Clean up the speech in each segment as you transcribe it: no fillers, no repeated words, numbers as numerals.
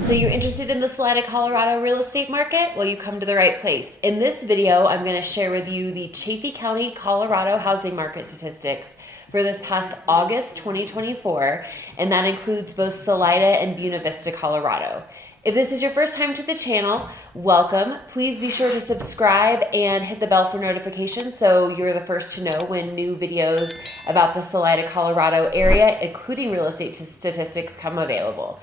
So you're interested in the Salida, Colorado real estate market? Well, you come to the right place. In this video, I'm going to share with you the Chaffee County, Colorado housing market statistics for this past August 2024, and that includes both Salida and Buena Vista, Colorado. If this is your first time to the channel, welcome. Please be sure to subscribe and hit the bell for notifications so you're the first to know when new videos about the Salida, Colorado area, including real estate statistics, come available.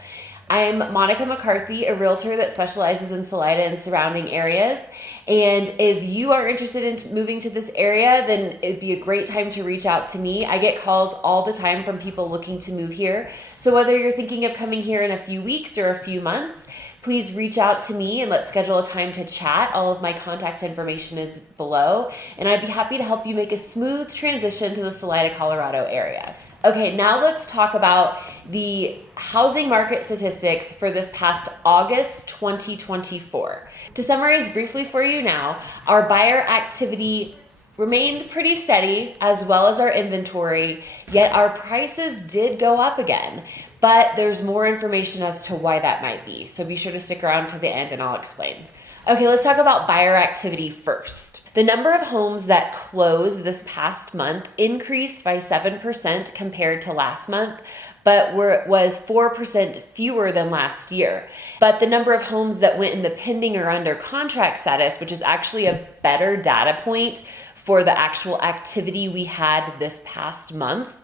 I'm Monica McCarthy, a realtor that specializes in Salida and surrounding areas. And if you are interested in moving to this area, then it'd be a great time to reach out to me. I get calls all the time from people looking to move here. So whether you're thinking of coming here in a few weeks or a few months, please reach out to me and let's schedule a time to chat. All of my contact information is below, and I'd be happy to help you make a smooth transition to the Salida, Colorado area. Okay, now let's talk about the housing market statistics for this past August 2024. To summarize briefly for you now, our buyer activity remained pretty steady as well as our inventory, yet our prices did go up again. But there's more information as to why that might be. So be sure to stick around to the end and I'll explain. Okay, let's talk about buyer activity first. The number of homes that closed this past month increased by 7% compared to last month, but was 4% fewer than last year. But the number of homes that went in the pending or under contract status, which is actually a better data point for the actual activity we had this past month,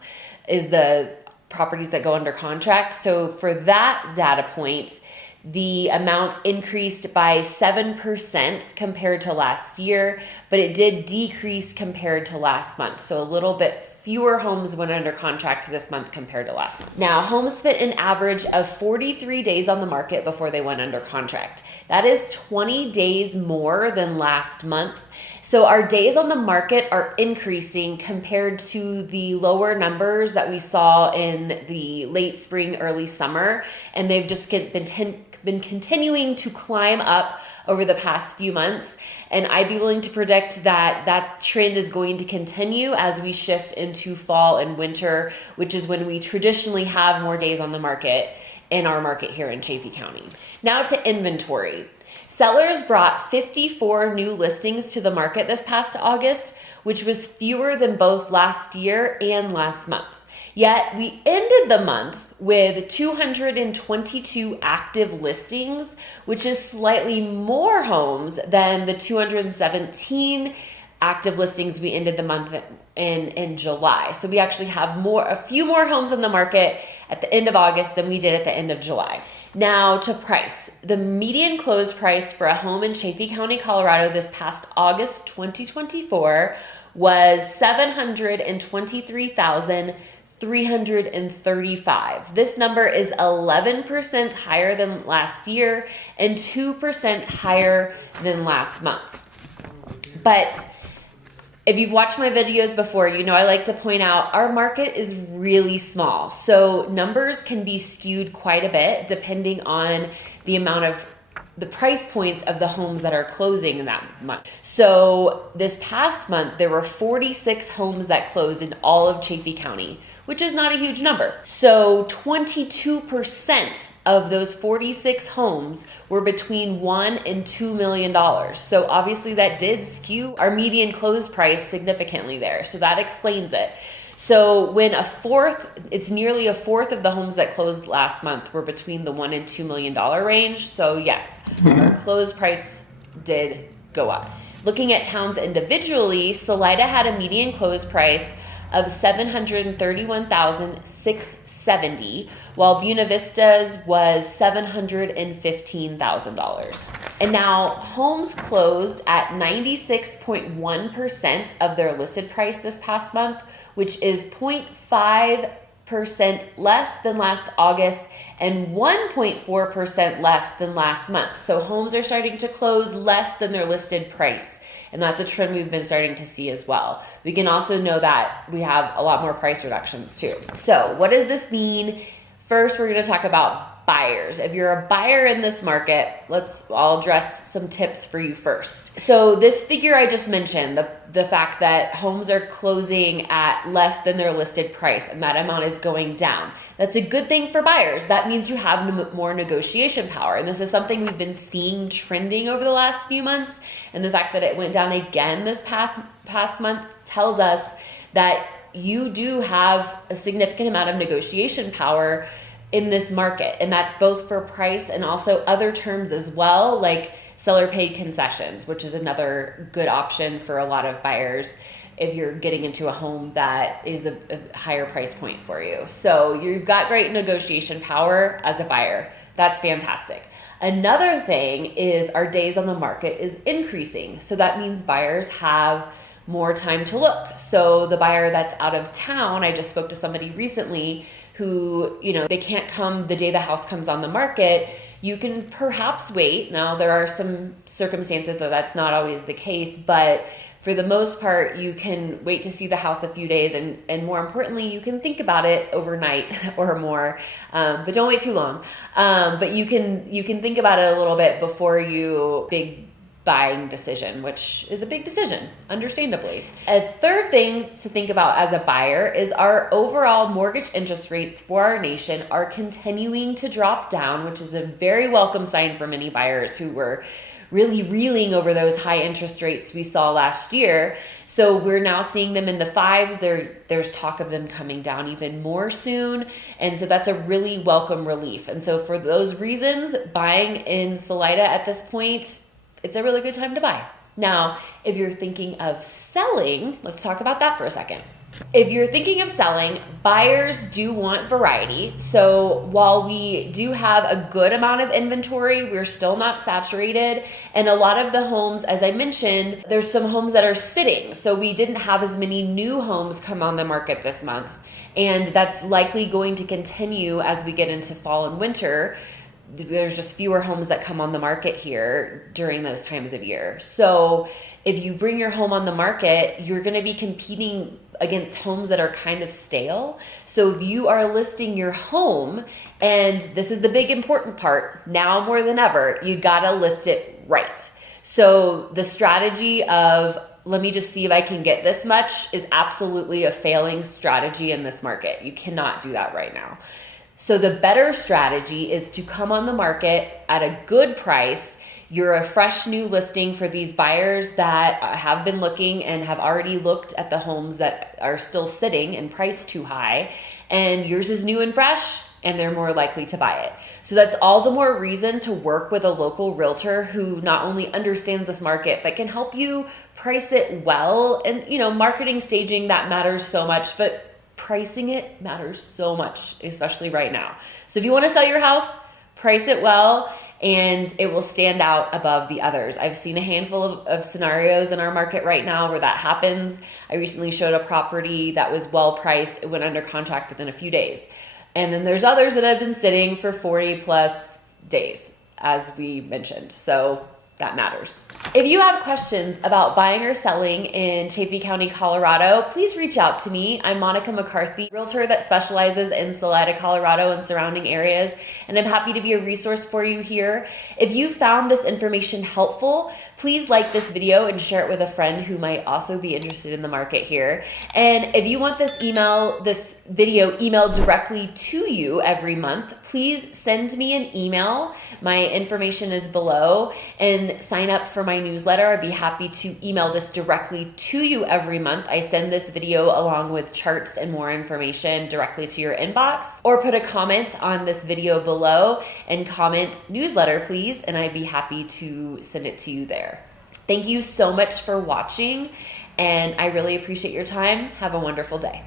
is the properties that go under contract. So for that data point, the amount increased by 7% compared to last year, but it did decrease compared to last month. So a little bit fewer homes went under contract this month compared to last month. Now, homes spent an average of 43 days on the market before they went under contract. That is 20 days more than last month. So our days on the market are increasing compared to the lower numbers that we saw in the late spring, early summer, and they've just been continuing to climb up over the past few months. And I'd be willing to predict that that trend is going to continue as we shift into fall and winter, which is when we traditionally have more days on the market in our market here in Chaffee County. Now to inventory. Sellers brought 54 new listings to the market this past August, which was fewer than both last year and last month. Yet we ended the month with 222 active listings, which is slightly more homes than the 217 active listings we ended the month in July. So we actually have a few more homes on the market at the end of August than we did at the end of July. Now to price. The median close price for a home in Chaffee County, Colorado this past August 2024 was $723,335. This number is 11% higher than last year and 2% higher than last month. But if you've watched my videos before, you know I like to point out our market is really small. So numbers can be skewed quite a bit depending on the amount of the price points of the homes that are closing in that month. So this past month, there were 46 homes that closed in all of Chaffee County, which is not a huge number. So 22% of those 46 homes were between $1 and $2 million. So obviously that did skew our median close price significantly there. So that explains it. So when it's nearly a fourth of the homes that closed last month were between the $1 and $2 million range. So yes, our close price did go up. Looking at towns individually, Salida had a median close price of $731,670, while Buena Vista's was $715,000. And now homes closed at 96.1% of their listed price this past month, which is 0.5% less than last August and 1.4% less than last month. So homes are starting to close less than their listed price. And that's a trend we've been starting to see as well. We can also know that we have a lot more price reductions too. So what does this mean? First, we're going to talk about buyers. If you're a buyer in this market, I'll address some tips for you first. So this figure I just mentioned, the fact that homes are closing at less than their listed price and that amount is going down. That's a good thing for buyers. That means you have more negotiation power. And this is something we've been seeing trending over the last few months. And the fact that it went down again this past month tells us that you do have a significant amount of negotiation power in this market. And that's both for price and also other terms as well, like seller paid concessions, which is another good option for a lot of buyers if you're getting into a home that is a higher price point for you. So you've got great negotiation power as a buyer. That's fantastic. Another thing is our days on the market is increasing. So that means buyers have more time to look. So the buyer that's out of town, I just spoke to somebody recently who, they can't come the day the house comes on the market. You can perhaps wait. Now, there are some circumstances that that's not always the case, but for the most part, you can wait to see the house a few days, and more importantly, you can think about it overnight or more, but don't wait too long. But you can think about it a little bit before you big buying decision, which is a big decision, understandably. A third thing to think about as a buyer is our overall mortgage interest rates for our nation are continuing to drop down, which is a very welcome sign for many buyers who were really reeling over those high interest rates we saw last year. So we're now seeing them in the 5s. There's talk of them coming down even more soon. And so that's a really welcome relief. And so for those reasons, buying in Salida at this point, it's a really good time to buy. Now, if you're thinking of selling, let's talk about that for a second. If you're thinking of selling, buyers do want variety. So while we do have a good amount of inventory, we're still not saturated. And a lot of the homes, as I mentioned, there's some homes that are sitting. So we didn't have as many new homes come on the market this month. And that's likely going to continue as we get into fall and winter. There's just fewer homes that come on the market here during those times of year. So if you bring your home on the market, you're going to be competing against homes that are kind of stale. So if you are listing your home, and this is the big important part, now more than ever, you got to list it right. So the strategy of, let me just see if I can get this much, is absolutely a failing strategy in this market. You cannot do that right now. So the better strategy is to come on the market at a good price. You're a fresh new listing for these buyers that have been looking and have already looked at the homes that are still sitting and priced too high. And yours is new and fresh, and they're more likely to buy it. So that's all the more reason to work with a local realtor who not only understands this market, but can help you price it well. And, marketing staging, that matters so much, but pricing it matters so much, especially right now. So if you want to sell your house, price it well, and it will stand out above the others. I've seen a handful of scenarios in our market right now where that happens. I recently showed a property that was well priced. It went under contract within a few days. And then there's others that have been sitting for 40 plus days, as we mentioned. So that matters. If you have questions about buying or selling in Chaffee County, Colorado, please reach out to me. I'm Monica McCarthy, realtor that specializes in Salida, Colorado and surrounding areas, and I'm happy to be a resource for you here. If you found this information helpful, please like this video and share it with a friend who might also be interested in the market here. And if you want this video emailed directly to you every month, please send me an email. My information is below, and sign up for my newsletter. I'd be happy to email this directly to you every month. I send this video along with charts and more information directly to your inbox, or put a comment on this video below and comment newsletter, please, and I'd be happy to send it to you there. Thank you so much for watching, and I really appreciate your time. Have a wonderful day.